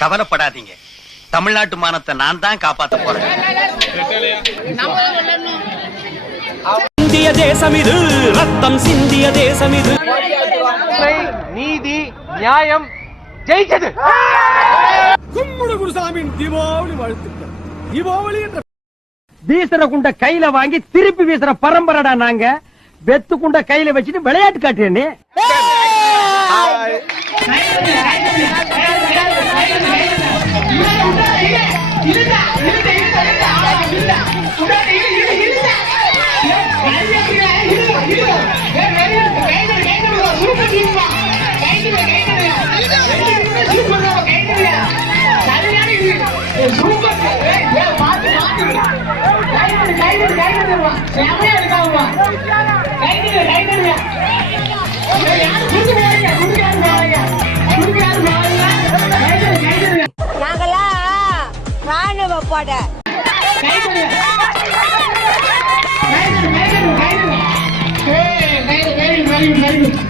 கவலைப்படாதீங்க, தமிழ்நாட்டு மானத்தை நான் தான் காப்பாத்த போறேன். இந்திய தேசம் இது, ரத்தம் சிந்திய தேசம் இது. நீதி நியாயம் ஜெயிச்சது. குருசாமியின் தீபாவளி வாழ்த்துக்கள். தீபாவளி என்ற வீசுற குண்ட கையில வாங்கி திருப்பி வீசுற பரம்பரடா நாங்க. வெத்து குண்ட கையில வச்சுட்டு விளையாட்டு காட்டுறேன். நாங்கெல்லாம் ராணுவ படை. Very good.